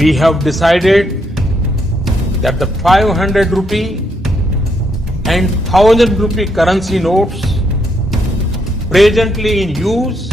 We have decided that the 500 rupee and 1000 rupee currency notes presently in use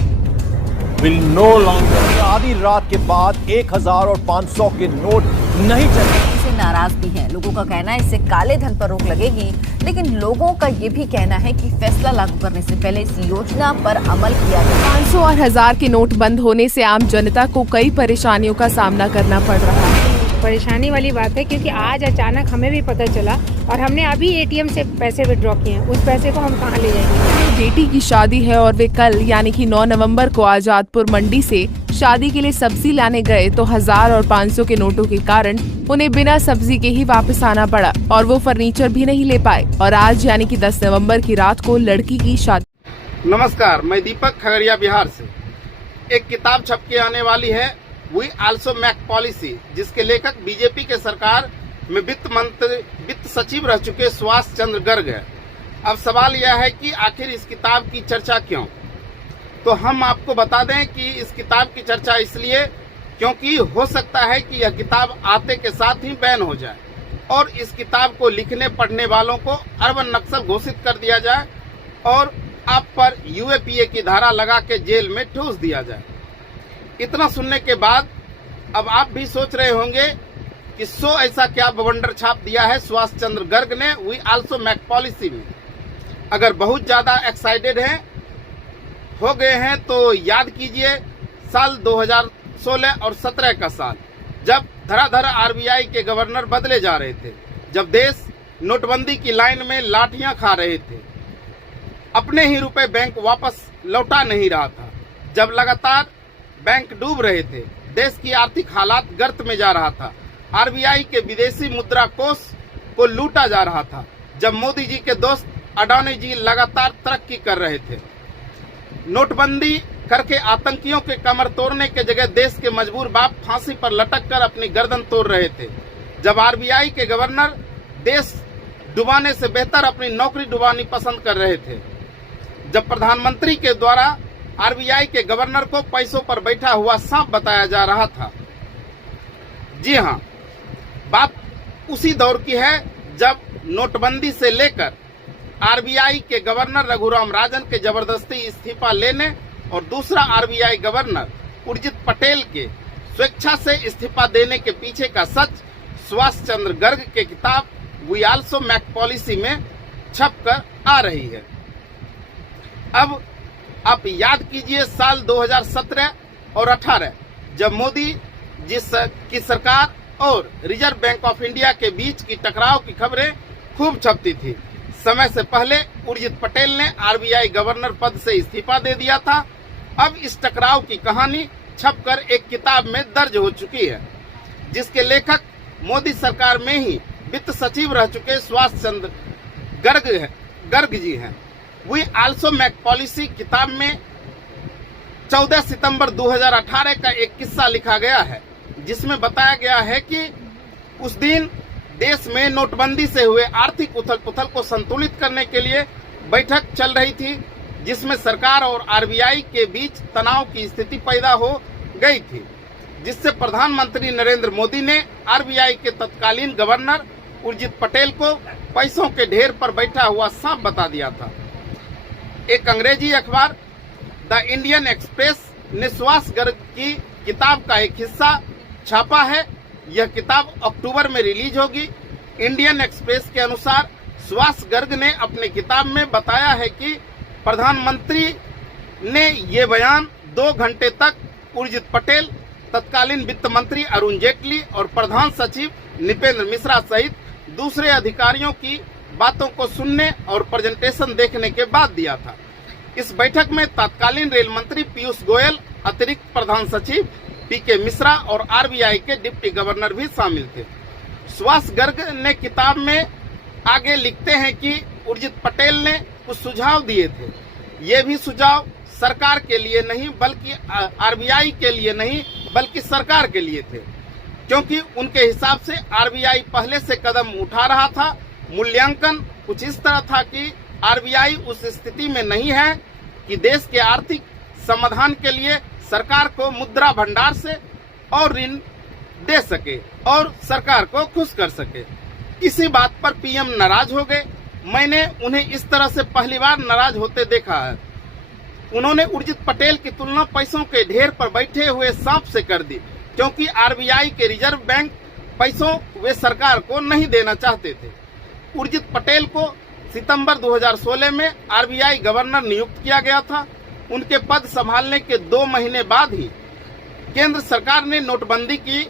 will no longer. आधी रात के बाद 1000 और 500 के नोट नहीं चलेंगे। से नाराज भी हैं। लोगों का कहना है इससे काले धन पर रोक लगेगी, लेकिन लोगों का ये भी कहना है कि फैसला लागू करने से पहले इस योजना पर अमल किया जाए। 500 और 1000 के नोट बंद होने से आम जनता को कई परेशानियों का सामना करना पड़ रहा है। परेशानी वाली बात है क्योंकि आज अचानक हमें भी पता चला और हमने अभी एटीएम से पैसे विड्रॉ किए हैं। उस पैसे को हम कहाँ ले जाएंगे? बेटी की शादी है और वे कल यानी कि 9 नवंबर को आजादपुर मंडी से शादी के लिए सब्जी लाने गए तो 1000 और 500 के नोटों के कारण उन्हें बिना सब्जी के ही वापस आना पड़ा और वो फर्नीचर भी नहीं ले पाए। और आज यानी कि 10 नवंबर की रात को लड़की की शादी। नमस्कार, मैं दीपक खगड़िया बिहार से। एक किताब छप के आने वाली है, वी आल्सो मेक पॉलिसी, जिसके लेखक बीजेपी के सरकार में वित्त सचिव रह चुके सुभाष चंद्र गर्ग है। अब सवाल यह है कि आखिर इस किताब की चर्चा क्यों? तो हम आपको बता दें कि इस किताब की चर्चा इसलिए क्योंकि हो सकता है कि यह किताब आते के साथ ही बैन हो जाए और इस किताब को लिखने पढ़ने वालों को अर्बन नक्सल घोषित कर दिया जाए और आप पर यूएपीए की धारा लगा के जेल में ठूस दिया जाए। इतना सुनने के बाद अब आप भी सोच रहे होंगे कि ऐसा क्या बवंडर छाप दिया है सुभाष चंद्र गर्ग ने वी आल्सो मेक पॉलिसी में। अगर बहुत ज्यादा एक्साइटेड हैं, हो गए हैं, तो याद कीजिए साल 2016 और 17 का साल, जब धराधर आरबीआई के गवर्नर बदले जा रहे थे, जब देश नोटबंदी की लाइन में लाठियां खा रहे थे, अपने ही रुपए बैंक वापस लौटा नहीं रहा था, जब लगातार बैंक डूब रहे थे, देश की आर्थिक हालात गर्त में जा रहा था, आरबीआई के विदेशी मुद्रा कोष को लूटा जा रहा था, जब मोदी जी के दोस्त अडानी जी लगातार तरक्की कर रहे थे, नोटबंदी करके आतंकियों के कमर तोड़ने के जगह देश के मजबूर बाप फांसी पर लटक कर अपनी गर्दन तोड़ रहे थे, जब आरबीआई के गवर्नर देश डुबाने से बेहतर अपनी नौकरी डुबानी पसंद कर रहे थे, जब प्रधानमंत्री के द्वारा आरबीआई के गवर्नर को पैसों पर बैठा हुआ सांप बताया जा रहा था। जी हाँ, बात उसी दौर की है जब नोटबंदी से लेकर आरबीआई के गवर्नर रघुराम राजन के जबरदस्ती इस्तीफा लेने और दूसरा आरबीआई गवर्नर उर्जित पटेल के स्वेच्छा से इस्तीफा देने के पीछे का सच सुभाष चंद्र गर्ग के किताब वी आल्सो मेक पॉलिसी में छप कर आ रही है। अब आप याद कीजिए साल 2017 और 18, जब मोदी जी की सरकार और रिजर्व बैंक ऑफ इंडिया के बीच की टकराव की खबरें खूब छपती थी। समय से पहले उर्जित पटेल ने आरबीआई गवर्नर पद से इस्तीफा दे दिया था। अब इस टकराव की कहानी छपकर एक किताब में दर्ज हो चुकी है, जिसके लेखक मोदी सरकार में ही वित्त सचिव रह चुके सुभाष चंद्र गर्ग जी हैं। वी आल्सो मेक पॉलिसी किताब में 14 सितंबर 2018 का एक किस्सा लिखा गया है, जिसमें बताया गया है कि उस दिन देश में नोटबंदी से हुए आर्थिक उथल पुथल को संतुलित करने के लिए बैठक चल रही थी, जिसमें सरकार और आरबीआई के बीच तनाव की स्थिति पैदा हो गई थी, जिससे प्रधानमंत्री नरेंद्र मोदी ने आरबीआई के तत्कालीन गवर्नर उर्जित पटेल को पैसों के ढेर पर बैठा हुआ सांप बता दिया था। एक अंग्रेजी अखबार द इंडियन एक्सप्रेस ने सुभाष गर्ग की किताब का एक हिस्सा छापा है। यह किताब अक्टूबर में रिलीज होगी। इंडियन एक्सप्रेस के अनुसार सुभाष गर्ग ने अपने किताब में बताया है कि प्रधानमंत्री ने ये बयान 2 घंटे तक उर्जित पटेल, तत्कालीन वित्त मंत्री अरुण जेटली और प्रधान सचिव निपेंद्र मिश्रा सहित दूसरे अधिकारियों की बातों को सुनने और प्रेजेंटेशन देखने के बाद दिया था। इस बैठक में तत्कालीन रेल मंत्री पीयूष गोयल, अतिरिक्त प्रधान सचिव पीके मिश्रा और आरबीआई के डिप्टी गवर्नर भी शामिल थे। सुभाष गर्ग ने किताब में आगे लिखते हैं कि उर्जित पटेल ने कुछ सुझाव दिए थे। ये भी सुझाव सरकार के लिए नहीं बल्कि आरबीआई के लिए नहीं बल्कि सरकार के लिए थे, क्योंकि उनके हिसाब से आरबीआई पहले से कदम उठा रहा था। मूल्यांकन कुछ इस तरह था कि आरबीआई उस स्थिति में नहीं है कि देश के आर्थिक समाधान के लिए सरकार को मुद्रा भंडार से और ऋण दे सके और सरकार को खुश कर सके। इसी बात पर पीएम नाराज हो गए। मैंने उन्हें इस तरह से पहली बार नाराज होते देखा है। उन्होंने उर्जित पटेल की तुलना पैसों के ढेर पर बैठे हुए सांप से कर दी, क्योंकि आरबीआई के रिजर्व बैंक पैसों वे सरकार को नहीं देना चाहते थे। उर्जित पटेल को सितंबर 2016 में आरबीआई गवर्नर नियुक्त किया गया था। उनके पद संभालने के 2 महीने बाद ही केंद्र सरकार ने नोटबंदी की।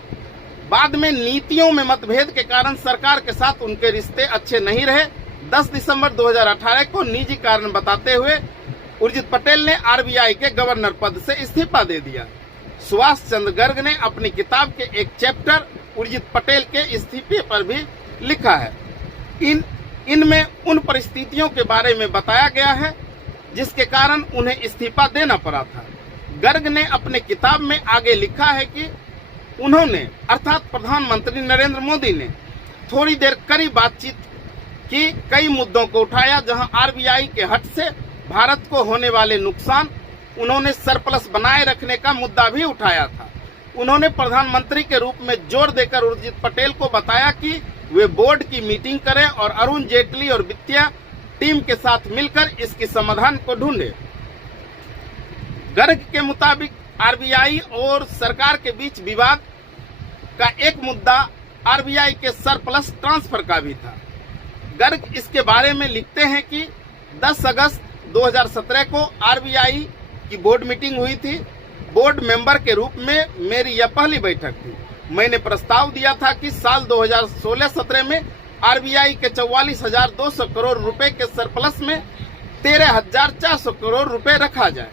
बाद में नीतियों में मतभेद के कारण सरकार के साथ उनके रिश्ते अच्छे नहीं रहे। 10 दिसंबर 2018 को निजी कारण बताते हुए उर्जित पटेल ने आरबीआई के गवर्नर पद से इस्तीफा दे दिया। सुभाष चंद्र गर्ग ने अपनी किताब के एक चैप्टर उर्जित पटेल के इस्तीफे पर भी लिखा है। इनमें उन परिस्थितियों के बारे में बताया गया है जिसके कारण उन्हें इस्तीफा देना पड़ा था। गर्ग ने अपने किताब में आगे लिखा है कि उन्होंने अर्थात प्रधानमंत्री नरेंद्र मोदी ने थोड़ी देर कड़ी बातचीत की, कई मुद्दों को उठाया जहां आरबीआई के हट से भारत को होने वाले नुकसान, उन्होंने सरप्लस बनाए रखने का मुद्दा भी उठाया था। उन्होंने प्रधानमंत्री के रूप में जोर देकर उर्जित पटेल को बताया कि वे बोर्ड की मीटिंग करें और अरुण जेटली और वित्तीय टीम के साथ मिलकर इसकी समाधान को ढूंढे। गर्ग के मुताबिक आरबीआई और सरकार के बीच विवाद का एक मुद्दा आरबीआई के सरप्लस ट्रांसफर का भी था। गर्ग इसके बारे में लिखते हैं कि 10 अगस्त 2017 को आरबीआई की बोर्ड मीटिंग हुई थी। बोर्ड मेंबर के रूप में मेरी यह पहली बैठक थी। मैंने प्रस्ताव दिया था कि साल 2016-17 में आरबीआई के 44,200 करोड़ रुपए के सरप्लस में 13,400 करोड़ रुपए रखा जाए।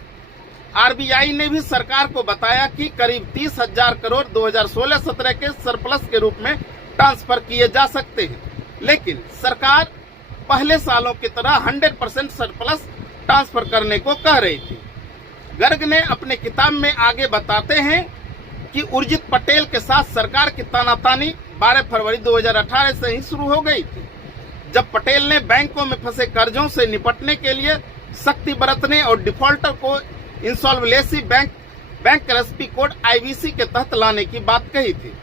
आरबीआई ने भी सरकार को बताया कि करीब 30,000 करोड़ 2016-17 के सरप्लस के रूप में ट्रांसफर किए जा सकते हैं, लेकिन सरकार पहले सालों की तरह 100% सरप्लस ट्रांसफर करने को कह रही थी। गर्ग ने अपने किताब में आगे बताते हैं कि उर्जित पटेल के साथ सरकार की तानातानी 12 फरवरी 2018 से ही शुरू हो गई थी, जब पटेल ने बैंकों में फंसे कर्जों से निपटने के लिए सख्ती बरतने और डिफॉल्टर को इंसॉल्वेंसी बैंकरप्सी कोड आईबीसी के तहत लाने की बात कही थी।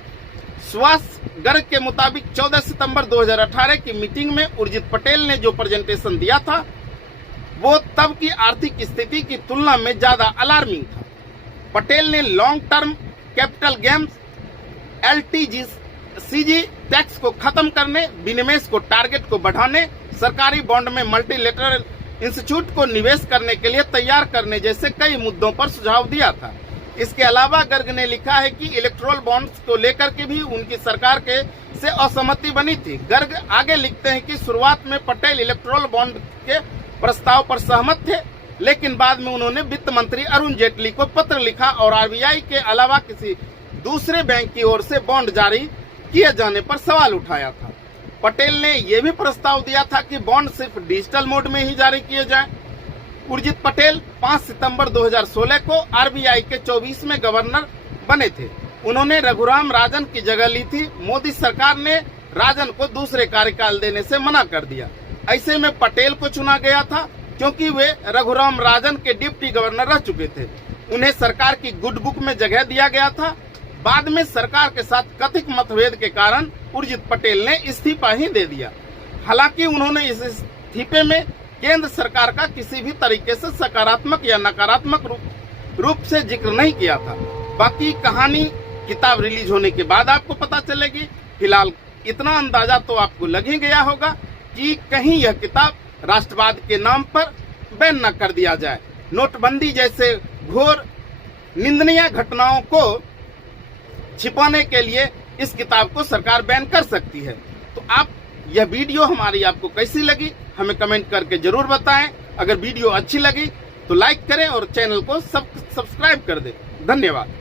सुभाष गर्ग के मुताबिक 14 सितंबर 2018 की मीटिंग में उर्जित पटेल ने जो प्रेजेंटेशन दिया था वो तब की आर्थिक स्थिति की तुलना में ज्यादा अलार्मिंग था। पटेल ने long term capital gains LTCG tax को खत्म करने, विनिवेश को टारगेट को बढ़ाने, सरकारी बॉन्ड में मल्टीलेटरल इंस्टीट्यूट को निवेश करने के लिए तैयार करने जैसे कई मुद्दों पर सुझाव दिया था। इसके अलावा गर्ग ने लिखा है कि इलेक्टोरल बॉन्ड्स को लेकर के भी उनकी सरकार के से असहमति बनी थी। गर्ग आगे लिखते हैं कि शुरुआत में पटेल इलेक्टोरल बॉन्ड के प्रस्ताव पर सहमत थे, लेकिन बाद में उन्होंने वित्त मंत्री अरुण जेटली को पत्र लिखा और आरबीआई के अलावा किसी दूसरे बैंक की ओर से बॉन्ड जारी किए जाने पर सवाल उठाया था। पटेल ने यह भी प्रस्ताव दिया था कि बॉन्ड सिर्फ डिजिटल मोड में ही जारी किए जाएं। उर्जित पटेल 5 सितंबर 2016 को आरबीआई के 24वें गवर्नर बने थे। उन्होंने रघुराम राजन की जगह ली थी। मोदी सरकार ने राजन को दूसरे कार्यकाल देने से मना कर दिया। ऐसे में पटेल को चुना गया था क्योंकि वे रघुराम राजन के डिप्टी गवर्नर रह चुके थे। उन्हें सरकार की गुड बुक में जगह दिया गया था। बाद में सरकार के साथ कथित मतभेद के कारण उर्जित पटेल ने इस्तीफा ही दे दिया। हालांकि उन्होंने इस इस्तीफे में केंद्र सरकार का किसी भी तरीके से सकारात्मक या नकारात्मक रूप से जिक्र नहीं किया था। बाकी कहानी किताब रिलीज होने के बाद आपको पता चलेगी। फिलहाल इतना अंदाजा तो आपको लग ही गया होगा कि कहीं यह किताब राष्ट्रवाद के नाम पर बैन न कर दिया जाए। नोटबंदी जैसे घोर निंदनीय घटनाओं को छिपाने के लिए इस किताब को सरकार बैन कर सकती है। तो आप यह वीडियो हमारी आपको कैसी लगी हमें कमेंट करके जरूर बताएं। अगर वीडियो अच्छी लगी तो लाइक करें और चैनल को सब्सक्राइब कर दें। धन्यवाद।